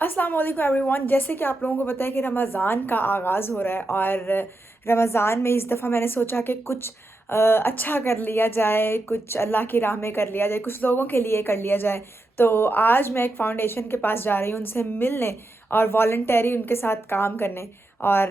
अस्सलाम वालेकुम एवरीवन। जैसे कि आप लोगों को पता है कि रमज़ान का आगाज़ हो रहा है और रमज़ान में इस दफ़ा मैंने सोचा कि कुछ अच्छा कर लिया जाए, कुछ अल्लाह की राह में कर लिया जाए, कुछ लोगों के लिए कर लिया जाए। तो आज मैं एक फ़ाउंडेशन के पास जा रही हूँ उनसे मिलने और वॉलंटरी उनके साथ काम करने। और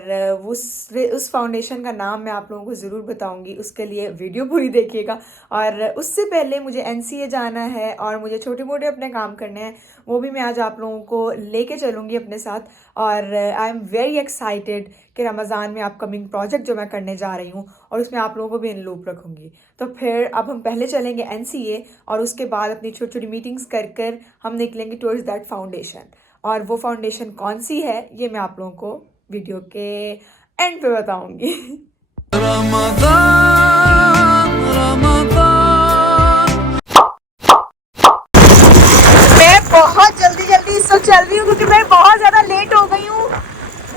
उस फ़ाउंडेशन का नाम मैं आप लोगों को ज़रूर बताऊंगी, उसके लिए वीडियो पूरी देखिएगा। और उससे पहले मुझे एनसीए जाना है और मुझे छोटे मोटे अपने काम करने हैं, वो भी मैं आज आप लोगों को लेके चलूँगी अपने साथ। और आई एम वेरी एक्साइटेड कि रमज़ान में अपकमिंग प्रोजेक्ट जो मैं करने जा रही हूँ और उसमें आप लोगों को भी इन लूप रखूँगी। तो फिर अब हम पहले चलेंगे एनसीए और उसके बाद अपनी छोटी छोटी मीटिंग्स कर कर हम निकलेंगे टुवर्ड्स दैट फाउंडेशन। और वो फाउंडेशन कौन सी है ये मैं आप लोगों को वीडियो के एंड पे बताऊँगी। रमजान रमजान। मैं बहुत जल्दी जल्दी इस वक्त चल रही हूँ क्योंकि मैं बहुत ज़्यादा लेट हो गई हूँ।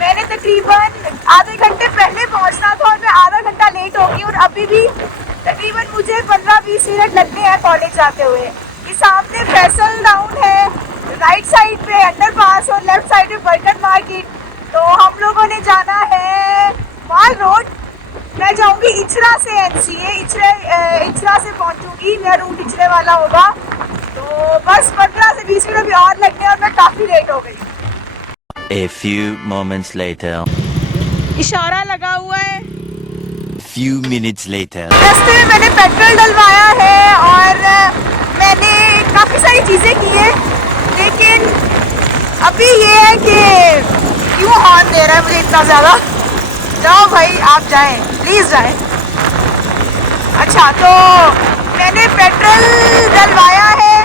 मैंने तकरीबन आधे घंटे पहले पहुँचना था और मैं आधा घंटा लेट हो गई और अभी भी तकरीबन मुझे 15-20 मिनट लगने हैं कॉलेज जाते हुए। ये सामने फैसल टाउन है, राइट साइड पे अंडर पास और लेफ्ट साइड पे बर्गर मार्केट। तो हम लोगों ने जाना है माल रोड। मैं जाऊंगी इचरा से एनसीए, इचरा से पहुंचूंगी, मेरा रूट इचरे वाला होगा। तो बस 15 से 20 मिनट अभी और लगने और मैं काफ़ी लेट हो गई। A few moments later. इशारा लगा हुआ है। Few minutes later. रास्ते में मैंने पेट्रोल डलवाया है और मैंने काफ़ी सारी चीज़ें की हैं, लेकिन अभी ये है कि क्यों हॉर्न दे रहा है मुझे इतना ज़्यादा। जाओ भाई, आप जाएं, प्लीज़ जाएं। अच्छा, तो मैंने पेट्रोल डलवाया है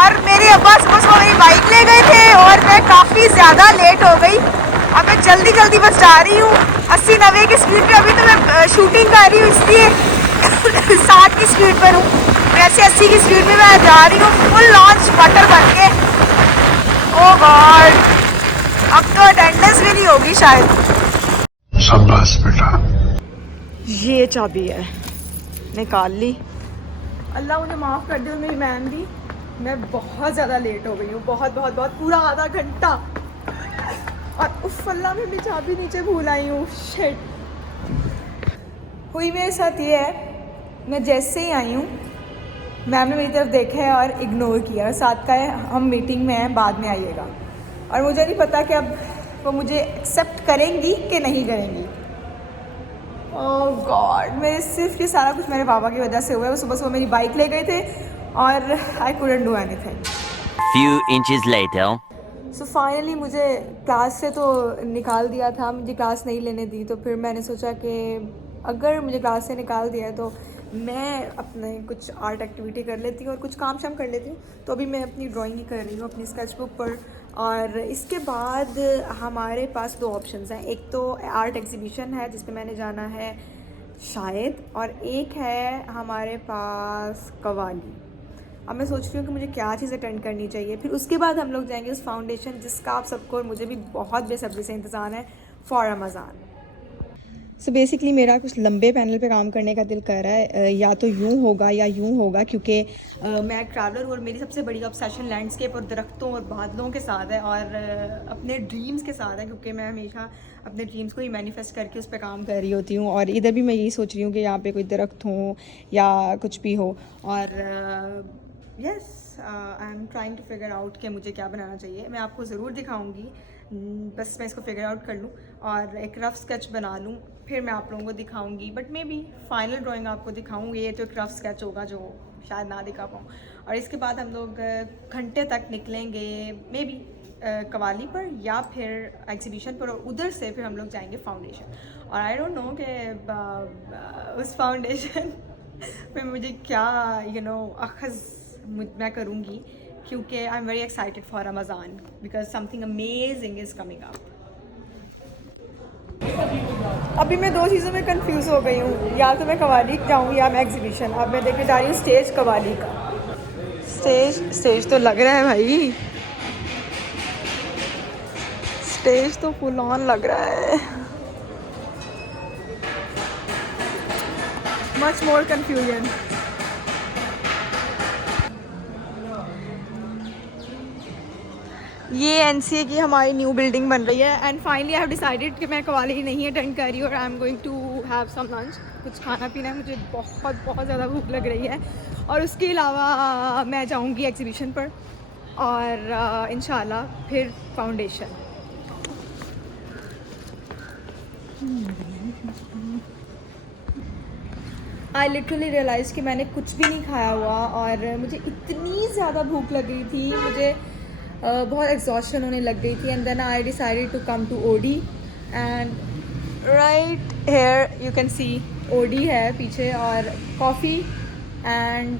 और मेरे अब्बा सुबह मेरी बाइक ले गए थे और मैं काफ़ी ज़्यादा लेट हो गई। अब मैं जल्दी जल्दी बस जा रही हूँ 80-90 की स्पीड पे। अभी तो मैं शूटिंग कर रही हूँ इसलिए 60 की स्पीड पर हूँ, वैसे 80 की स्पीड में मैं जा रही हूँ फुल लॉन्च बटर बन के। ओ गॉड, अब तो अटेंडेंस भी नहीं होगी शायद। शाबाश बेटा। ये चाबी है, निकाल ली। अल्लाह मुझे माफ़ कर दे और मेरी मैम भी। मैं बहुत ज़्यादा लेट हो गई हूँ, बहुत बहुत बहुत, पूरा आधा घंटा। और उफ अल्लाह, मैं भी चाबी नीचे भूल आई हूँ। शिट। हुई मेरे साथ ये है, मैं जैसे ही आई हूँ मैम ने मेरी तरफ देखा है और इग्नोर किया। साथ का है हम मीटिंग में हैं, बाद में आइएगा। और मुझे नहीं पता कि अब वो मुझे एक्सेप्ट करेंगी कि नहीं करेंगी। ओह गॉड, मेरे सिर्फ ये सारा कुछ मेरे पापा की वजह से हुआ है। वो सुबह सुबह मेरी बाइक ले गए थे और I couldn't do anything. Few inches later. So finally मुझे क्लास से तो निकाल दिया था, मुझे क्लास नहीं लेने दी। तो फिर मैंने सोचा कि अगर मुझे क्लास से निकाल दिया है तो मैं अपने कुछ आर्ट एक्टिविटी कर लेती हूँ और कुछ काम शाम कर लेती हूँ। तो अभी मैं अपनी ड्राइंग ही कर रही हूँ अपनी स्केच बुक पर। और इसके बाद हमारे पास दो ऑप्शंस हैं, एक तो आर्ट एग्जीबिशन है जिस पे मैंने जाना है शायद, और एक है हमारे पास कवाली। अब मैं सोच रही हूँ कि मुझे क्या चीज़ अटेंड करनी चाहिए। फिर उसके बाद हम लोग जाएंगे उस फाउंडेशन जिसका आप सबको और मुझे भी बहुत बेसब्री से इंतज़ार है, फॉर रमज़ान। सो बेसिकली मेरा कुछ लंबे पैनल पे काम करने का दिल कर रहा है, या तो यूँ होगा या यूँ होगा, क्योंकि मैं एक ट्रैवलर हूँ और मेरी सबसे बड़ी ऑब्सेशन लैंडस्केप और दरख्तों और बादलों के साथ है और अपने ड्रीम्स के साथ है, क्योंकि मैं हमेशा अपने ड्रीम्स को ही मैनिफेस्ट करके उस पर काम कर रही होती हूँ। और इधर भी मैं यही सोच रही हूँ कि यहाँ पे कोई दरख्त हो या कुछ भी हो। और yes, I am trying to figure out कि मुझे क्या बनाना चाहिए। मैं आपको ज़रूर दिखाऊंगी, बस मैं इसको फिगर आउट कर लूँ और एक रफ़ स्केच बना लूँ, फिर मैं आप लोगों को दिखाऊंगी। But may be final drawing आपको दिखाऊंगी। ये तो एक रफ़ स्केच होगा जो शायद ना दिखा पाऊँ। और इसके बाद हम लोग घंटे तक निकलेंगे मे बी कवाली पर या फिर एग्जीबिशन पर, और उधर से फिर हम लोग जाएंगे फाउंडेशन। और आई डोंट नो कि उस फाउंडेशन में मुझे क्या अखज़ मैं करूँगी, क्योंकि I am very excited for Ramzan because something amazing is coming up. अभी मैं दो चीज़ों में कंफ्यूज हो गई हूँ, या तो मैं कवाली जाऊँ या मैं एग्जीबिशन। अब मैं देखने जा रही हूँ स्टेज कवाली का। स्टेज तो लग रहा है भाई, स्टेज तो फुल ऑन लग रहा है। Much more confusion. ये एनसीए की हमारी न्यू बिल्डिंग बन रही है and finally I have decided कि मैं कवाली नहीं अटेंड कर रही हूँ और I am going to have some lunch. कुछ खाना पीना है, मुझे बहुत बहुत ज़्यादा भूख लग रही है। और उसके अलावा मैं जाऊँगी एग्जीबिशन पर और इंशाल्लाह फिर फाउंडेशन। आई लिटरली रियलाइज़ कि मैंने कुछ भी नहीं खाया हुआ और मुझे इतनी ज़्यादा भूख लग गई थी, मुझे बहुत एग्जॉस्शन होने लग गई थी and then I decided to come to ओडी and right here you can see ओडी है पीछे और कॉफ़ी एंड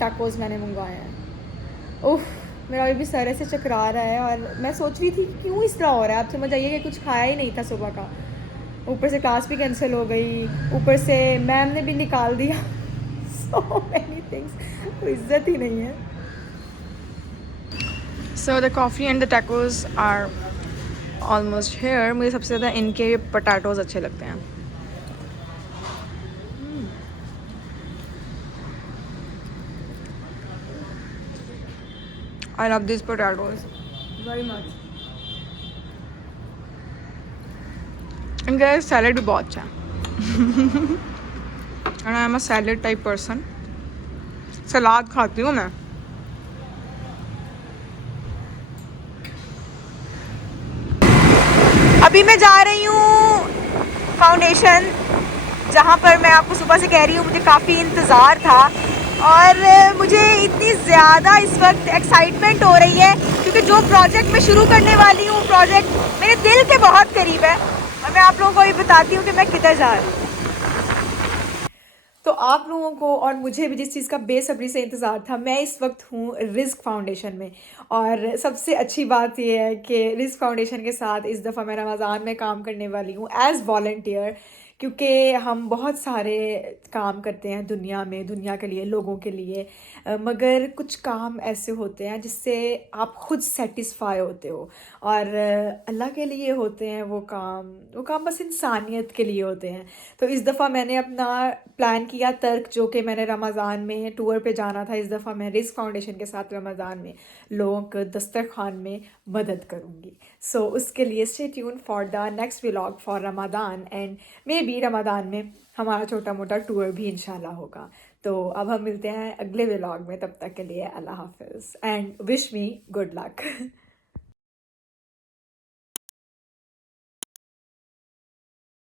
टैकोस मैंने मंगवाए हैं। उफ, मेरा अभी भी सर ऐसे चकरा रहा है और मैं सोच रही थी कि क्यों इस तरह हो रहा है। आप समझ आइए कि कुछ खाया ही नहीं था सुबह का, ऊपर से क्लास भी कैंसिल हो गई, ऊपर से मैम ने भी निकाल दिया। सो मैनी थिंग्स, कोई इज्जत ही नहीं है। So the coffee and the tacos are almost here. मुझे सबसे ज़्यादा इनके पोटैटोज़ अच्छे लगते हैं। I love this potatoes very much. इनका सैलड भी बहुत अच्छा है। And I am a salad type person, सलाद खाती हूँ मैं। अभी मैं जा रही हूँ फाउंडेशन, जहाँ पर मैं आपको सुबह से कह रही हूँ मुझे काफ़ी इंतज़ार था और मुझे इतनी ज़्यादा इस वक्त एक्साइटमेंट हो रही है क्योंकि जो प्रोजेक्ट मैं शुरू करने वाली हूँ, प्रोजेक्ट मेरे दिल के बहुत करीब है और मैं आप लोगों को ये बताती हूँ कि मैं किधर जा रही हूँ। तो आप लोगों को और मुझे भी जिस चीज़ का बेसब्री से इंतज़ार था, मैं इस वक्त हूँ रिस्क फाउंडेशन में। और सबसे अच्छी बात यह है कि रिस्क फाउंडेशन के साथ इस दफ़ा मैं रमज़ान में काम करने वाली हूँ एज़ वॉलंटियर, क्योंकि हम बहुत सारे काम करते हैं दुनिया में, दुनिया के लिए, लोगों के लिए, मगर कुछ काम ऐसे होते हैं जिससे आप खुद सेटिस्फाई होते हो और अल्लाह के लिए होते हैं वो काम बस इंसानियत के लिए होते हैं। तो इस दफ़ा मैंने अपना प्लान किया तर्क, जो कि मैंने रमज़ान में टूर पे जाना था, इस दफ़ा मैं रिस्क फाउंडेशन के साथ रमज़ान में लोगों को दस्तरखान में मदद करूँगी। सो उसके लिए stay tune for the next vlog for Ramzan and may be Ramzan में हमारा छोटा मोटा टूर भी इंशाल्लाह होगा। तो अब हम मिलते हैं अगले व्लॉग में, तब तक के लिए अल्लाह हाफिज़ and wish me good luck.